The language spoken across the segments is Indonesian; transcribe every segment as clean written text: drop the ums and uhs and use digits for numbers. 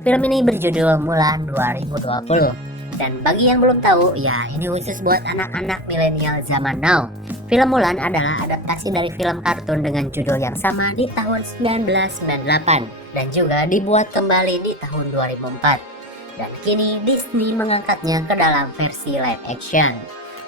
Film ini berjudul Mulan 2020. Dan bagi yang belum tahu, ya ini khusus buat anak-anak milenial zaman now. Film Mulan adalah adaptasi dari film kartun dengan judul yang sama di tahun 1998 dan juga dibuat kembali di tahun 2004. Dan kini Disney mengangkatnya ke dalam versi live action.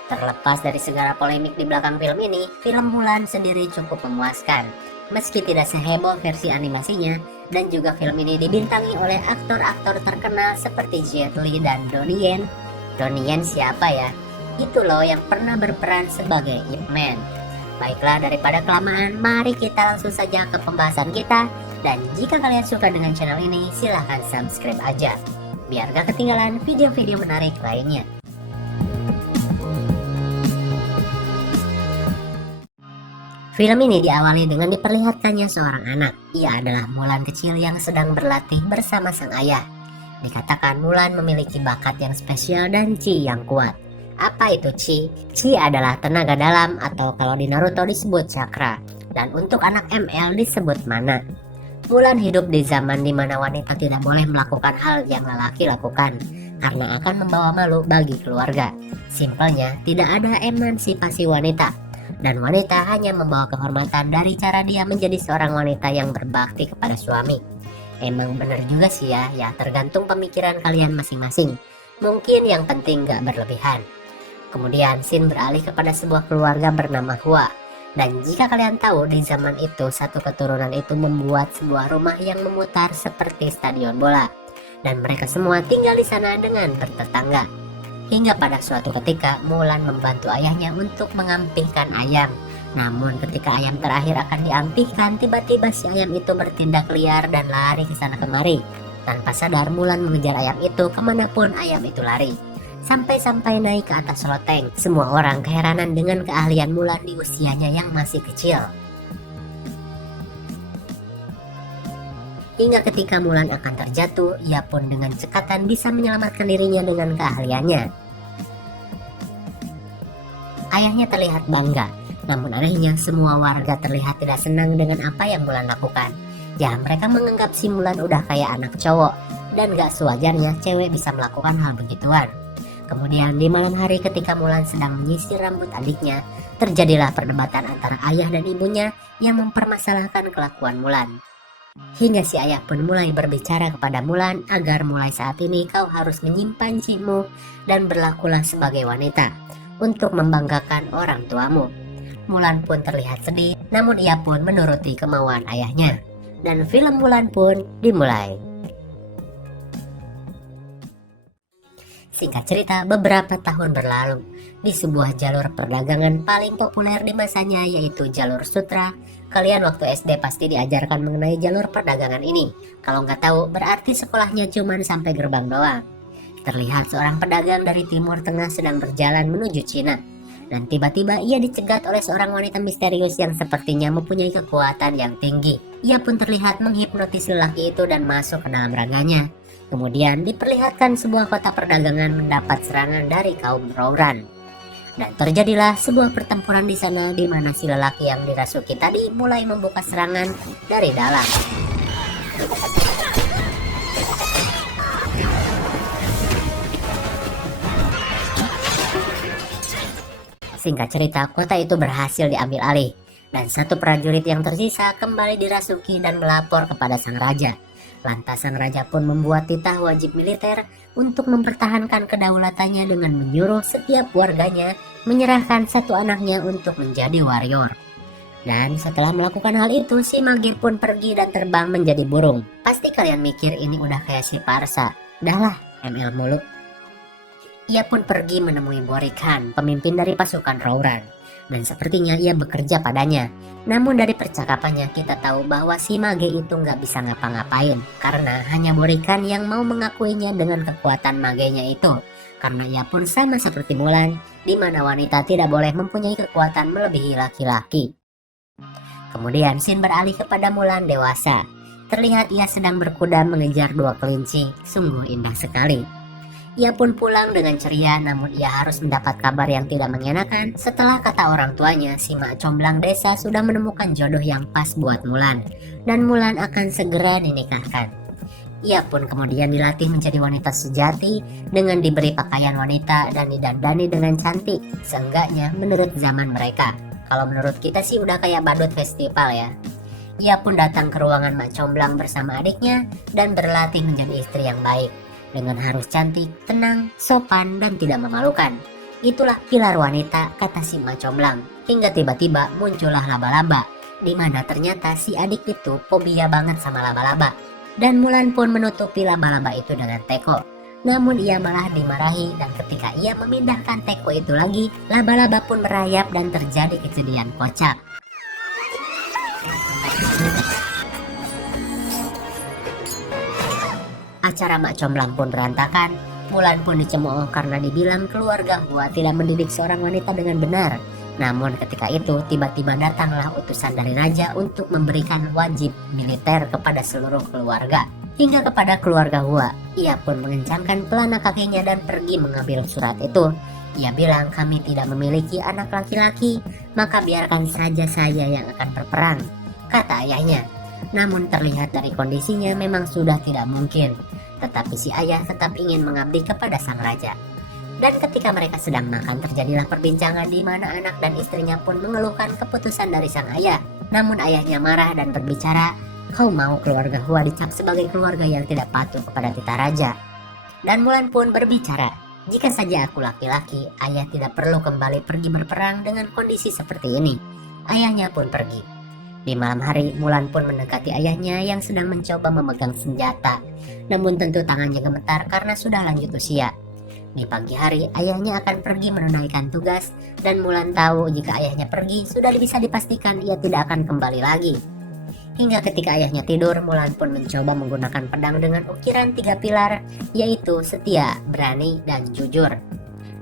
Terlepas dari segala polemik di belakang film ini, film Mulan sendiri cukup memuaskan. Meski tidak seheboh versi animasinya, dan juga film ini dibintangi oleh aktor-aktor terkenal seperti Jet Li dan Donnie Yen. Donnie Yen siapa ya? Itu loh yang pernah berperan sebagai Ip Man. Baiklah, daripada kelamaan, mari kita langsung saja ke pembahasan kita. Dan jika kalian suka dengan channel ini, silahkan subscribe aja, biar gak ketinggalan video-video menarik lainnya. Film ini diawali dengan diperlihatkannya seorang anak. Ia adalah Mulan kecil yang sedang berlatih bersama sang ayah. Dikatakan Mulan memiliki bakat yang spesial dan chi yang kuat. Apa itu chi? Chi adalah tenaga dalam atau kalau di Naruto disebut chakra. Dan untuk anak ML disebut mana. Mulan hidup di zaman di mana wanita tidak boleh melakukan hal yang lelaki lakukan karena akan membawa malu bagi keluarga. Simpelnya, tidak ada emansipasi wanita. Dan wanita hanya membawa kehormatan dari cara dia menjadi seorang wanita yang berbakti kepada suami. Emang bener juga sih ya tergantung pemikiran kalian masing-masing. Mungkin yang penting gak berlebihan. Kemudian scene beralih kepada sebuah keluarga bernama Hua. Dan jika kalian tahu, di zaman itu satu keturunan itu membuat sebuah rumah yang memutar seperti stadion bola. Dan mereka semua tinggal di sana dengan bertetangga. Hingga pada suatu ketika Mulan membantu ayahnya untuk mengampihkan ayam. Namun ketika ayam terakhir akan diampihkan, tiba-tiba si ayam itu bertindak liar dan lari ke sana kemari. Tanpa sadar Mulan mengejar ayam itu kemanapun ayam itu lari. Sampai-sampai naik ke atas loteng. Semua orang keheranan dengan keahlian Mulan di usianya yang masih kecil. Hingga ketika Mulan akan terjatuh, ia pun dengan cekatan bisa menyelamatkan dirinya dengan keahliannya. Ayahnya terlihat bangga, namun anehnya semua warga terlihat tidak senang dengan apa yang Mulan lakukan. Ya, mereka menganggap si Mulan udah kayak anak cowok, dan gak sewajarnya cewek bisa melakukan hal begituan. Kemudian di malam hari ketika Mulan sedang menyisir rambut adiknya, terjadilah perdebatan antara ayah dan ibunya yang mempermasalahkan kelakuan Mulan. Hingga si ayah pun mulai berbicara kepada Mulan agar mulai saat ini kau harus menyimpan cimu dan berlakulah sebagai wanita untuk membanggakan orang tuamu. Mulan pun terlihat sedih, namun ia pun menuruti kemauan ayahnya. Dan film Mulan pun dimulai. Singkat cerita, beberapa tahun berlalu. Di sebuah jalur perdagangan paling populer di masanya yaitu jalur sutra. Kalian waktu SD pasti diajarkan mengenai jalur perdagangan ini. Kalau nggak tahu, berarti sekolahnya cuma sampai gerbang doang. Terlihat seorang pedagang dari Timur Tengah sedang berjalan menuju Cina. Dan tiba-tiba ia dicegat oleh seorang wanita misterius yang sepertinya mempunyai kekuatan yang tinggi. Ia pun terlihat menghipnotis lelaki itu dan masuk ke dalam raganya. Kemudian diperlihatkan sebuah kota perdagangan mendapat serangan dari kaum Rouran. Dan terjadilah sebuah pertempuran di sana di mana si lelaki yang dirasuki tadi mulai membuka serangan dari dalam. Singkat cerita, kota itu berhasil diambil alih. Dan satu prajurit yang tersisa kembali dirasuki dan melapor kepada sang raja. Lantas sang raja pun membuat titah wajib militer untuk mempertahankan kedaulatannya dengan menyuruh setiap warganya menyerahkan satu anaknya untuk menjadi warrior. Dan setelah melakukan hal itu, si mage pun pergi dan terbang menjadi burung. Pasti kalian mikir ini udah kayak si Parsa. Dahlah, ML mulu. Ia pun pergi menemui Borikan, pemimpin dari pasukan Rouran. Dan sepertinya ia bekerja padanya. Namun dari percakapannya kita tahu bahwa si mage itu nggak bisa ngapa-ngapain. Karena hanya Borikan yang mau mengakuinya dengan kekuatan magenya itu. Karena ia pun sama seperti Mulan, di mana wanita tidak boleh mempunyai kekuatan melebihi laki-laki. Kemudian scene beralih kepada Mulan dewasa. Terlihat ia sedang berkuda mengejar dua kelinci. Sungguh indah sekali. Ia pun pulang dengan ceria, namun ia harus mendapat kabar yang tidak mengenakan setelah kata orang tuanya si mak comblang desa sudah menemukan jodoh yang pas buat Mulan dan Mulan akan segera dinikahkan. Ia pun kemudian dilatih menjadi wanita sejati dengan diberi pakaian wanita dan didandani dengan cantik, seenggaknya menurut zaman mereka. Kalau menurut kita sih udah kayak badut festival ya. Ia pun datang ke ruangan Mak Comblang bersama adiknya dan berlatih menjadi istri yang baik, dengan harus cantik, tenang, sopan, dan tidak memalukan. Itulah pilar wanita, kata si Mak Comblang. Hingga tiba-tiba muncullah laba-laba, di mana ternyata si adik itu fobia banget sama laba-laba. Dan Mulan pun menutupi laba-laba itu dengan teko. Namun ia malah dimarahi, dan ketika ia memindahkan teko itu lagi, laba-laba pun merayap dan terjadi kejadian kocak. Acara Mak Comblang pun berantakan. Mulan pun dicemooh karena dibilang keluarga Hua tidak mendidik seorang wanita dengan benar. Namun ketika itu tiba-tiba datanglah utusan dari raja untuk memberikan wajib militer kepada seluruh keluarga, hingga kepada keluarga Hua. Ia pun mengencangkan pelana kakinya dan pergi mengambil surat itu. Ia bilang, kami tidak memiliki anak laki-laki, maka biarkan saja saya yang akan berperang, kata ayahnya. Namun terlihat dari kondisinya memang sudah tidak mungkin. Tetapi si ayah tetap ingin mengabdi kepada sang raja. Dan ketika mereka sedang makan, terjadilah perbincangan di mana anak dan istrinya pun mengeluhkan keputusan dari sang ayah. Namun ayahnya marah dan berbicara, kau mau keluarga Hua dicap sebagai keluarga yang tidak patuh kepada titah raja. Dan Mulan pun berbicara, jika saja aku laki-laki, ayah tidak perlu kembali pergi berperang dengan kondisi seperti ini. Ayahnya pun pergi. Di malam hari, Mulan pun mendekati ayahnya yang sedang mencoba memegang senjata. Namun tentu tangannya gemetar karena sudah lanjut usia. Di pagi hari, ayahnya akan pergi menunaikan tugas, dan Mulan tahu jika ayahnya pergi, sudah bisa dipastikan ia tidak akan kembali lagi. Hingga ketika ayahnya tidur, Mulan pun mencoba menggunakan pedang dengan ukiran 3 pilar, yaitu setia, berani, dan jujur.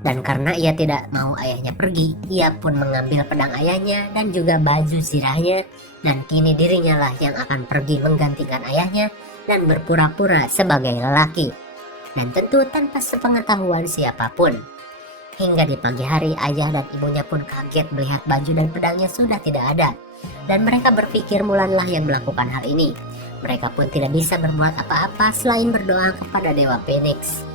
Dan karena ia tidak mau ayahnya pergi, ia pun mengambil pedang ayahnya dan juga baju zirahnya, dan kini dirinya lah yang akan pergi menggantikan ayahnya dan berpura-pura sebagai lelaki. Dan tentu tanpa sepengetahuan siapapun. Hingga di pagi hari, ayah dan ibunya pun kaget melihat baju dan pedangnya sudah tidak ada. Dan mereka berpikir Mulanlah yang melakukan hal ini. Mereka pun tidak bisa berbuat apa-apa selain berdoa kepada Dewa Phoenix.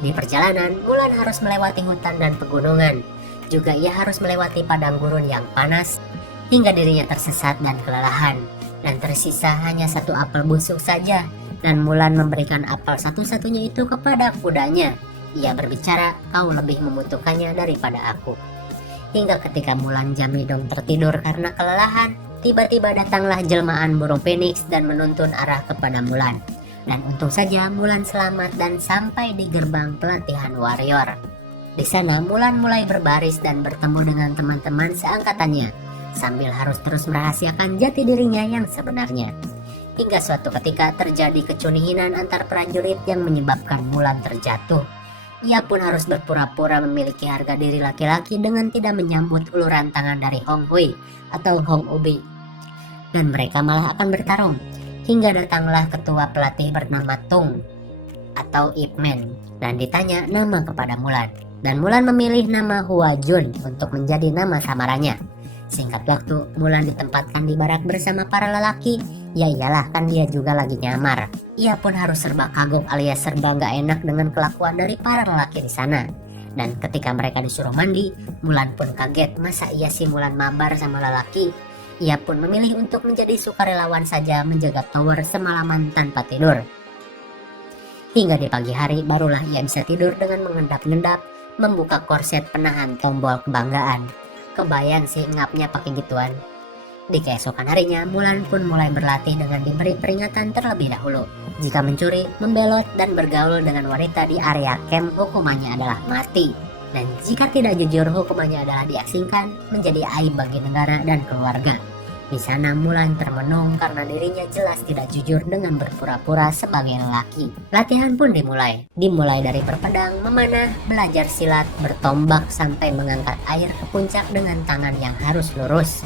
Di perjalanan, Mulan harus melewati hutan dan pegunungan. Juga ia harus melewati padang gurun yang panas, hingga dirinya tersesat dan kelelahan. Dan tersisa hanya 1 apel busuk saja. Dan Mulan memberikan apel satu-satunya itu kepada kudanya. Ia berbicara, kau lebih membutuhkannya daripada aku. Hingga ketika Mulan Jamidong tertidur karena kelelahan, tiba-tiba datanglah jelmaan burung Phoenix dan menuntun arah kepada Mulan. Dan untung saja Mulan selamat dan sampai di gerbang pelatihan warrior. Di sana Mulan mulai berbaris dan bertemu dengan teman-teman seangkatannya, sambil harus terus merahasiakan jati dirinya yang sebenarnya. Hingga suatu ketika terjadi kecunihinan antar prajurit yang menyebabkan Mulan terjatuh. Ia pun harus berpura-pura memiliki harga diri laki-laki dengan tidak menyambut uluran tangan dari Hong Hui atau Hong Ubi. Dan mereka malah akan bertarung. Hingga datanglah ketua pelatih bernama Tung atau Ip Man dan ditanya nama kepada Mulan. Dan Mulan memilih nama Hua Jun untuk menjadi nama samarannya. Singkat waktu, Mulan ditempatkan di barak bersama para lelaki. Ya iyalah, kan dia juga lagi nyamar. Ia pun harus serba kagum alias serba gak enak dengan kelakuan dari para lelaki di sana. Dan ketika mereka disuruh mandi, Mulan pun kaget, masa iya sih Mulan mabar sama lelaki. Ia pun memilih untuk menjadi sukarelawan saja menjaga tower semalaman tanpa tidur. Hingga di pagi hari barulah ia bisa tidur dengan mengendap-endap, membuka korset penahan tombol kebanggaan. Kebayang sih ngapnya pakai gituan. Di keesokan harinya, Mulan pun mulai berlatih dengan diberi peringatan terlebih dahulu. Jika mencuri, membelot, dan bergaul dengan wanita di area camp, hukumannya adalah mati. Dan jika tidak jujur, hukumannya adalah diasingkan, menjadi aib bagi negara dan keluarga. Di sana Mulan termenung karena dirinya jelas tidak jujur dengan berpura-pura sebagai lelaki. Latihan pun dimulai. Dimulai dari berpedang, memanah, belajar silat, bertombak, sampai mengangkat air ke puncak dengan tangan yang harus lurus.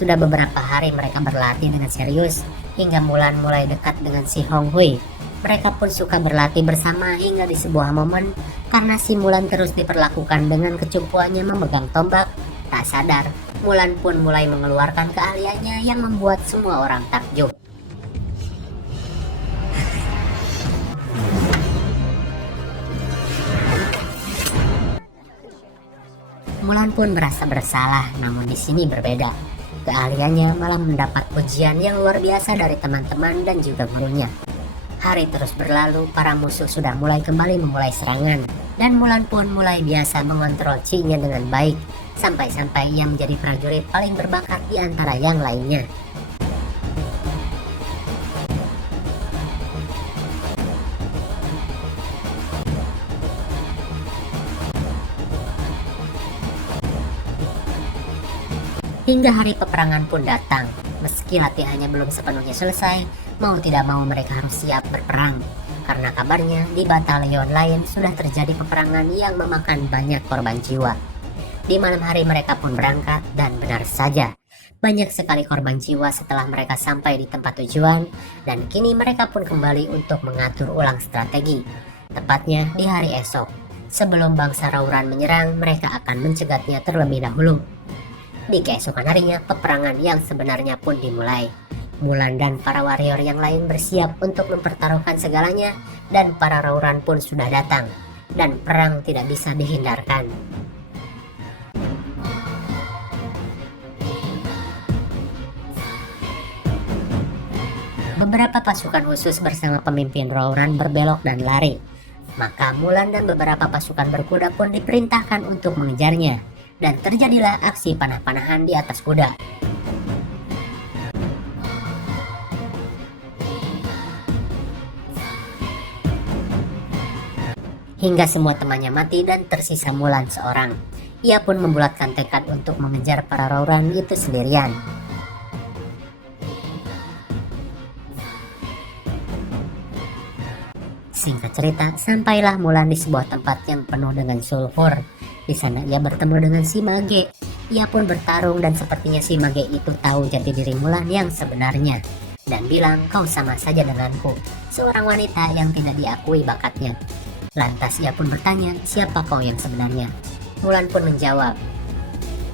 Sudah beberapa hari mereka berlatih dengan serius, hingga Mulan mulai dekat dengan si Hong Hui. Mereka pun suka berlatih bersama hingga di sebuah momen karena si Mulan terus diperlakukan dengan kecumpuannya memegang tombak. Tak sadar, Mulan pun mulai mengeluarkan keahliannya yang membuat semua orang takjub. Mulan pun merasa bersalah, namun di sini berbeda. Keahliannya malah mendapat pujian yang luar biasa dari teman-teman dan juga gurunya. Hari terus berlalu, para musuh sudah mulai kembali memulai serangan, dan Mulan pun mulai biasa mengontrol chi-nya dengan baik, sampai-sampai ia menjadi prajurit paling berbakat di antara yang lainnya. Hingga hari peperangan pun datang. Meski latihannya belum sepenuhnya selesai, mau tidak mau mereka harus siap berperang. Karena kabarnya di batalion lain sudah terjadi peperangan yang memakan banyak korban jiwa. Di malam hari mereka pun berangkat dan benar saja, banyak sekali korban jiwa setelah mereka sampai di tempat tujuan, dan kini mereka pun kembali untuk mengatur ulang strategi. Tepatnya di hari esok, sebelum bangsa Rauran menyerang, mereka akan mencegatnya terlebih dahulu. Di keesokan harinya, peperangan yang sebenarnya pun dimulai. Mulan dan para warrior yang lain bersiap untuk mempertaruhkan segalanya, dan para Rauran pun sudah datang, dan perang tidak bisa dihindarkan. Beberapa pasukan khusus bersama pemimpin Rauran berbelok dan lari. Maka Mulan dan beberapa pasukan berkuda pun diperintahkan untuk mengejarnya. Dan terjadilah aksi panah-panahan di atas kuda. Hingga semua temannya mati dan tersisa Mulan seorang. Ia pun membulatkan tekad untuk mengejar para Rauran itu sendirian. Singkat cerita, sampailah Mulan di sebuah tempat yang penuh dengan sulfur. Di sana ia bertemu dengan si Mage. Ia pun bertarung dan sepertinya si Mage itu tahu jati diri Mulan yang sebenarnya dan bilang, "Kau sama saja denganku, seorang wanita yang tidak diakui bakatnya." Lantas ia pun bertanya, "Siapa kau yang sebenarnya?" Mulan pun menjawab,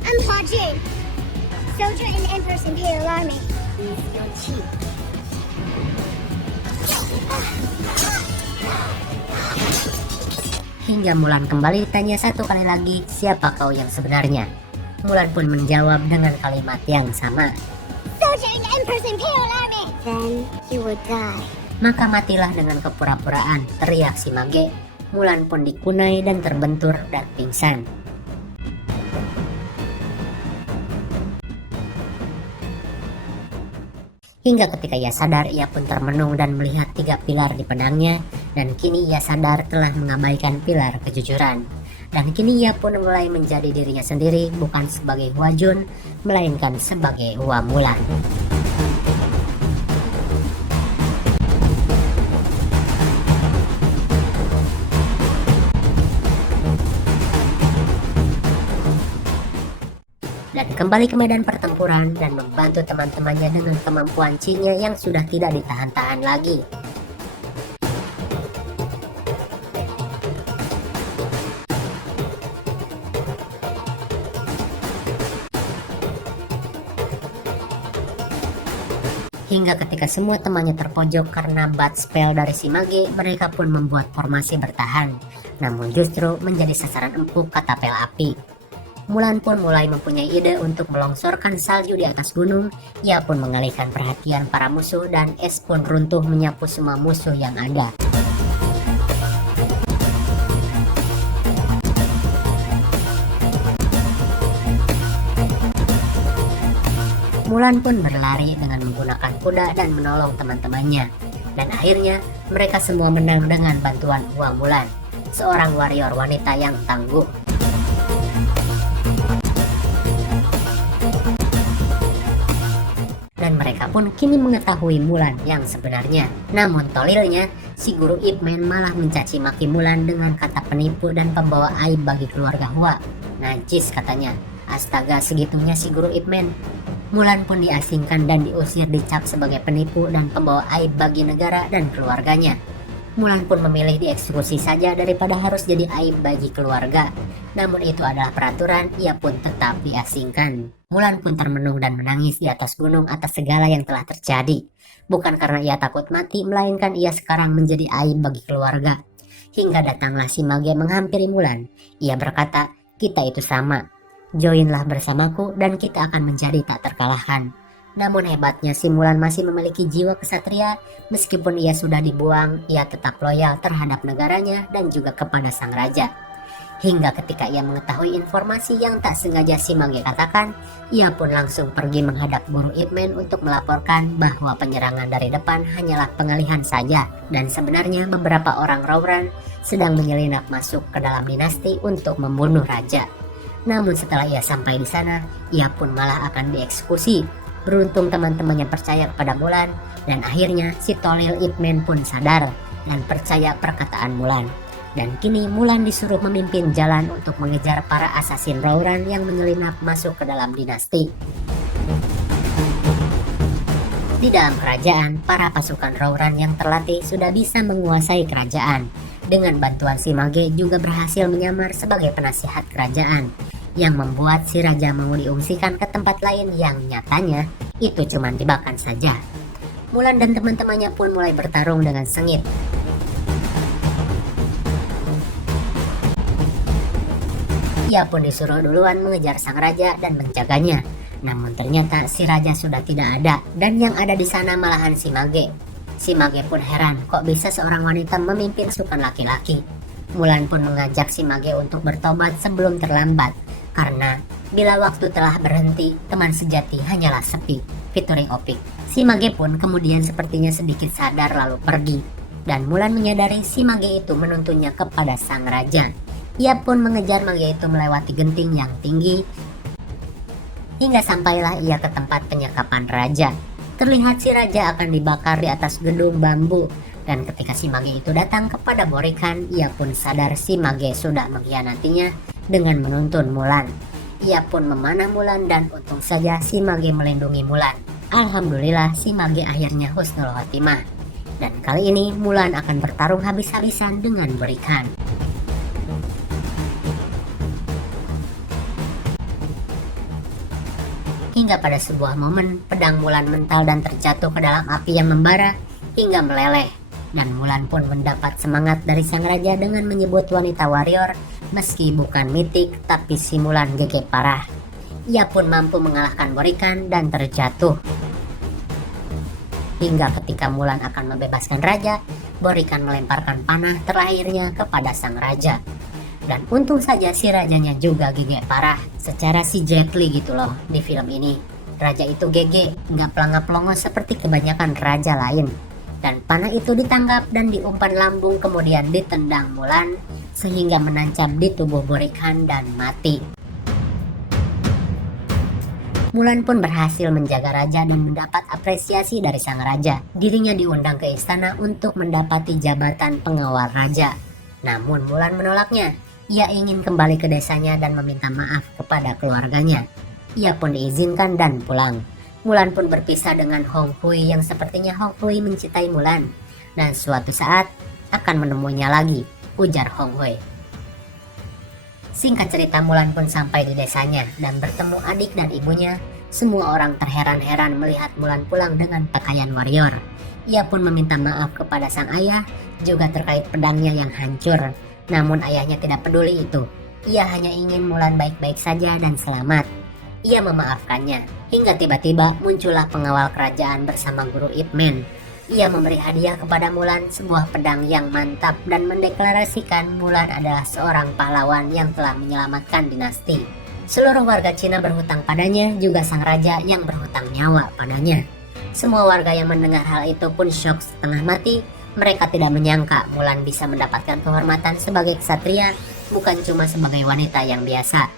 "I'm Ha Jing, soldier in the Emperor's Imperial Army." Hingga Mulan kembali ditanya satu kali lagi, "Siapa kau yang sebenarnya?" Mulan pun menjawab dengan kalimat yang sama, "Soldier in the Emperor's Imperial Army." "Then you will die." Maka matilah dengan kepura-puraan, teriak si Mage. Mulan pun dikunai dan terbentur dan pingsan. Hingga ketika ia sadar, ia pun termenung dan melihat 3 pilar di pedangnya, dan kini ia sadar telah mengabaikan pilar kejujuran. Dan kini ia pun mulai menjadi dirinya sendiri, bukan sebagai Hua Jun, melainkan sebagai Hua Mulan. Dan kembali ke medan pertempuran dan membantu teman-temannya dengan kemampuan chi-nya yang sudah tidak ditahan-tahan lagi. Hingga ketika semua temannya terpojok karena bad spell dari si Mage, mereka pun membuat formasi bertahan. Namun justru menjadi sasaran empuk katapel api. Mulan pun mulai mempunyai ide untuk melongsorkan salju di atas gunung. Ia pun mengalihkan perhatian para musuh dan es pun runtuh menyapu semua musuh yang ada. Mulan pun berlari dengan menggunakan kuda dan menolong teman-temannya. Dan akhirnya mereka semua menang dengan bantuan Hua Mulan, seorang warrior wanita yang tangguh. Dan mereka pun kini mengetahui Mulan yang sebenarnya. Namun tolilnya, si guru Ip Man malah mencaci maki Mulan dengan kata penipu dan pembawa aib bagi keluarga Hua. Najis katanya. Astaga, segitunya si guru Ip Man. Mulan pun diasingkan dan diusir, dicap sebagai penipu dan pembawa aib bagi negara dan keluarganya. Mulan pun memilih dieksekusi saja daripada harus jadi aib bagi keluarga. Namun itu adalah peraturan, ia pun tetap diasingkan. Mulan pun termenung dan menangis di atas gunung atas segala yang telah terjadi. Bukan karena ia takut mati, melainkan ia sekarang menjadi aib bagi keluarga. Hingga datanglah si Mage menghampiri Mulan. Ia berkata, "Kita itu sama. Joinlah bersamaku dan kita akan menjadi tak terkalahkan." Namun hebatnya si Mulan masih memiliki jiwa kesatria. Meskipun ia sudah dibuang, ia tetap loyal terhadap negaranya dan juga kepada sang raja. Hingga ketika ia mengetahui informasi yang tak sengaja si Mage katakan, ia pun langsung pergi menghadap guru Ip Man untuk melaporkan bahwa penyerangan dari depan hanyalah pengalihan saja, dan sebenarnya beberapa orang Rauran sedang menyelinap masuk ke dalam dinasti untuk membunuh raja. Namun setelah ia sampai di sana, ia pun malah akan dieksekusi. Beruntung teman-temannya percaya kepada Mulan, dan akhirnya si Tolil Ip Man pun sadar dan percaya perkataan Mulan. Dan kini Mulan disuruh memimpin jalan untuk mengejar para asasin Rauran yang menyelinap masuk ke dalam dinasti. Di dalam kerajaan, para pasukan Rauran yang terlatih sudah bisa menguasai kerajaan. Dengan bantuan si Mage juga berhasil menyamar sebagai penasihat kerajaan, yang membuat si raja mau diungsikan ke tempat lain yang nyatanya itu cuma jebakan saja. Mulan dan teman-temannya pun mulai bertarung dengan sengit. Ia pun disuruh duluan mengejar sang raja dan menjaganya. Namun ternyata si raja sudah tidak ada, dan yang ada di sana malahan si Mage. Si Mage pun heran, kok bisa seorang wanita memimpin pasukan laki-laki. Mulan pun mengajak si Mage untuk bertobat sebelum terlambat. Karena bila waktu telah berhenti, teman sejati hanyalah sepi. Featuring Opik. Si Mage pun kemudian sepertinya sedikit sadar lalu pergi. Dan Mulan menyadari si Mage itu menuntunnya kepada sang raja. Ia pun mengejar Mage itu melewati genting yang tinggi. Hingga sampailah ia ke tempat penyekapan raja. Terlihat si raja akan dibakar di atas gedung bambu. Dan ketika si Mage itu datang kepada Borikan, ia pun sadar si Mage sudah mengkhianatinya dengan menuntun Mulan. Ia pun memanah Mulan dan untung saja si Mage melindungi Mulan. Alhamdulillah si Mage akhirnya husnul khotimah. Dan kali ini Mulan akan bertarung habis-habisan dengan Borikan. Hingga pada sebuah momen, pedang Mulan mental dan terjatuh ke dalam api yang membara hingga meleleh. Dan Mulan pun mendapat semangat dari sang raja dengan menyebut wanita warrior. Meski bukan mitik, tapi si Mulan GG parah. Ia pun mampu mengalahkan Borikan dan terjatuh. Hingga ketika Mulan akan membebaskan raja, Borikan melemparkan panah terakhirnya kepada sang raja. Dan untung saja si rajanya juga GG parah. Secara si Jet Li gitu loh di film ini. Raja itu GG, nggak pelangap-pelongo seperti kebanyakan raja lain. Dan panah itu ditangkap dan diumpan lambung, kemudian ditendang Mulan sehingga menancap di tubuh Borikan dan mati. Mulan pun berhasil menjaga raja dan mendapat apresiasi dari sang raja. Dirinya diundang ke istana untuk mendapati jabatan pengawal raja. Namun Mulan menolaknya. Ia ingin kembali ke desanya dan meminta maaf kepada keluarganya. Ia pun diizinkan dan pulang. Mulan pun berpisah dengan Hong Hui yang sepertinya Hong Hui mencintai Mulan. Dan suatu saat akan menemuinya lagi, ujar Hong Hui. Singkat cerita, Mulan pun sampai di desanya dan bertemu adik dan ibunya. Semua orang terheran-heran melihat Mulan pulang dengan pakaian warrior. Ia pun meminta maaf kepada sang ayah, juga terkait pedangnya yang hancur. Namun ayahnya tidak peduli itu. Ia hanya ingin Mulan baik-baik saja dan selamat. Ia memaafkannya, hingga tiba-tiba muncullah pengawal kerajaan bersama guru Ip Man. Ia memberi hadiah kepada Mulan sebuah pedang yang mantap dan mendeklarasikan Mulan adalah seorang pahlawan yang telah menyelamatkan dinasti. Seluruh warga Cina berhutang padanya, juga sang raja yang berhutang nyawa padanya. Semua warga yang mendengar hal itu pun syok setengah mati. Mereka tidak menyangka Mulan bisa mendapatkan kehormatan sebagai ksatria, bukan cuma sebagai wanita yang biasa.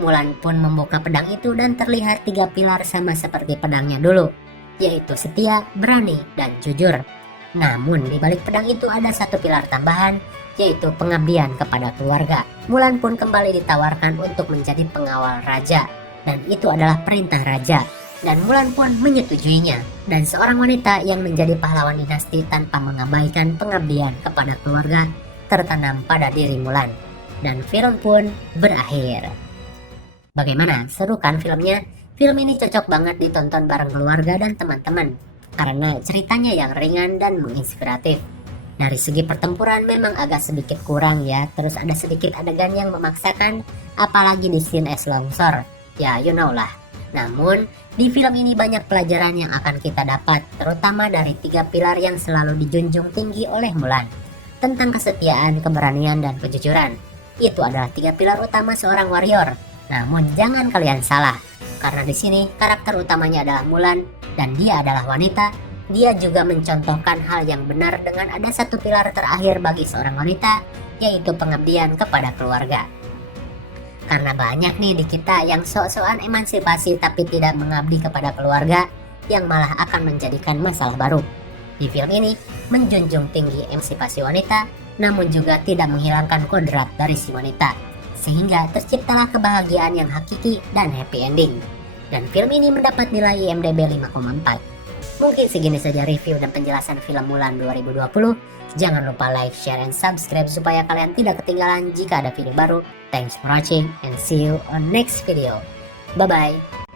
Mulan pun membuka pedang itu dan terlihat 3 pilar sama seperti pedangnya dulu, yaitu setia, berani, dan jujur. Namun di balik pedang itu ada 1 pilar tambahan, yaitu pengabdian kepada keluarga. Mulan pun kembali ditawarkan untuk menjadi pengawal raja, dan itu adalah perintah raja. dan Mulan pun menyetujuinya. Dan seorang wanita yang menjadi pahlawan dinasti tanpa mengabaikan pengabdian kepada keluarga tertanam pada diri Mulan. Dan film pun berakhir. Bagaimana? Seru kan filmnya? Film ini cocok banget ditonton bareng keluarga dan teman-teman karena ceritanya yang ringan dan menginspiratif. Dari segi pertempuran memang agak sedikit kurang ya, terus ada sedikit adegan yang memaksakan, apalagi di scene es longsor. Ya, you know lah. Namun, di film ini banyak pelajaran yang akan kita dapat, terutama dari 3 pilar yang selalu dijunjung tinggi oleh Mulan. Tentang kesetiaan, keberanian, dan kejujuran. Itu adalah 3 pilar utama seorang warrior. Namun jangan kalian salah, karena di sini karakter utamanya adalah Mulan dan dia adalah wanita. Dia juga mencontohkan hal yang benar dengan ada satu pilar terakhir bagi seorang wanita, yaitu pengabdian kepada keluarga. Karena banyak nih di kita yang sok-sokan emansipasi tapi tidak mengabdi kepada keluarga, yang malah akan menjadikan masalah baru. Di film ini menjunjung tinggi emansipasi wanita, namun juga tidak menghilangkan kodrat dari si wanita, sehingga terciptalah kebahagiaan yang hakiki dan happy ending. Dan film ini mendapat nilai IMDb 5,4. Mungkin segini saja review dan penjelasan film Mulan 2020. Jangan lupa like, share, and subscribe supaya kalian tidak ketinggalan jika ada video baru. Thanks for watching and see you on next video. Bye-bye.